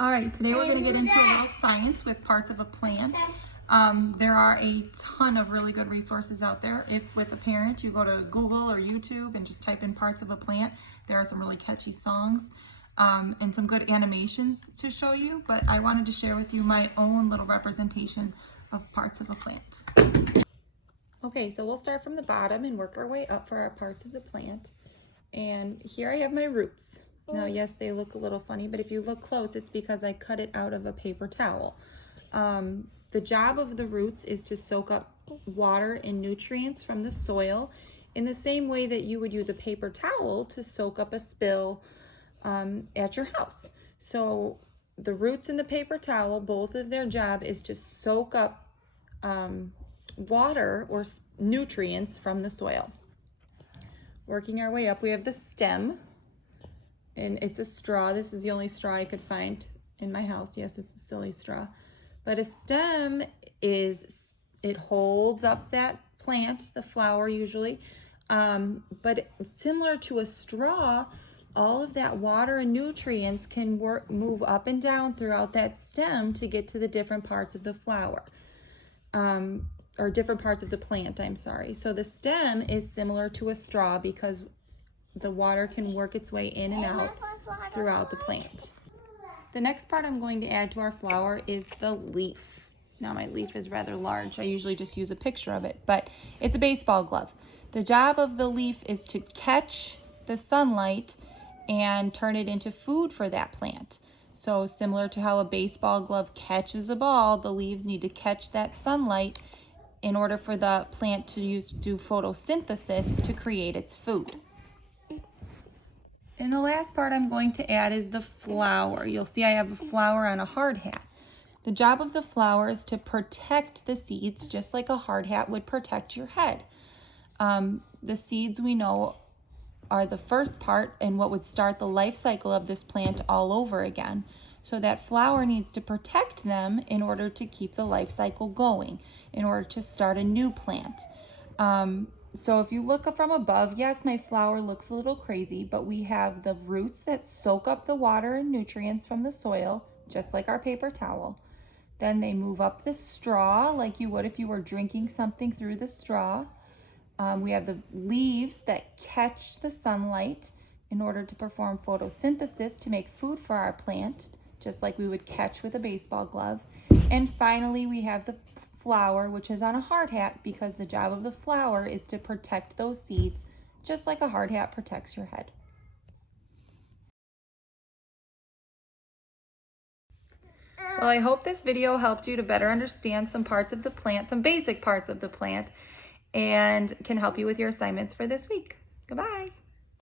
All right, today we're going to get into a little science with parts of a plant. There are a ton of really good resources out there. If with a parent you go to Google or YouTube and just type in parts of a plant, there are some really catchy songs and some good animations to show you, but I wanted to share with you my own little representation of parts of a plant. Okay, so we'll start from the bottom and work our way up for our parts of the plant. And here I have my roots. Now, yes, they look a little funny, but if you look close, it's because I cut it out of a paper towel. The job of the roots is to soak up water and nutrients from the soil in the same way that you would use a paper towel to soak up a spill at your house. So the roots and the paper towel, both of their job is to soak up water or nutrients from the soil. Working our way up, we have the stem, and it's a straw. This is the only straw I could find in my house. Yes, it's a silly straw. But a stem it holds up that plant, the flower usually. But similar to a straw, all of that water and nutrients can move up and down throughout that stem to get to the different parts of the flower. Or different parts of the plant, I'm sorry. So the stem is similar to a straw because the water can work its way in and out throughout the plant. The next part I'm going to add to our flower is the leaf. Now my leaf is rather large. I usually just use a picture of it, but it's a baseball glove. The job of the leaf is to catch the sunlight and turn it into food for that plant. So similar to how a baseball glove catches a ball, the leaves need to catch that sunlight in order for the plant to do photosynthesis to create its food. And the last part I'm going to add is the flower. You'll see I have a flower on a hard hat. The job of the flower is to protect the seeds just like a hard hat would protect your head. The seeds we know are the first part and what would start the life cycle of this plant all over again. So that flower needs to protect them in order to keep the life cycle going, in order to start a new plant. So if you look up from above, yes, my flower looks a little crazy, but we have the roots that soak up the water and nutrients from the soil, just like our paper towel. Then they move up the straw like you would if you were drinking something through the straw. We have the leaves that catch the sunlight in order to perform photosynthesis to make food for our plant, just like we would catch with a baseball glove. And finally, we have the flower, which is on a hard hat because the job of the flower is to protect those seeds, just like a hard hat protects your head. Well, I hope this video helped you to better understand some parts of the plant, some basic parts of the plant, and can help you with your assignments for this week. Goodbye.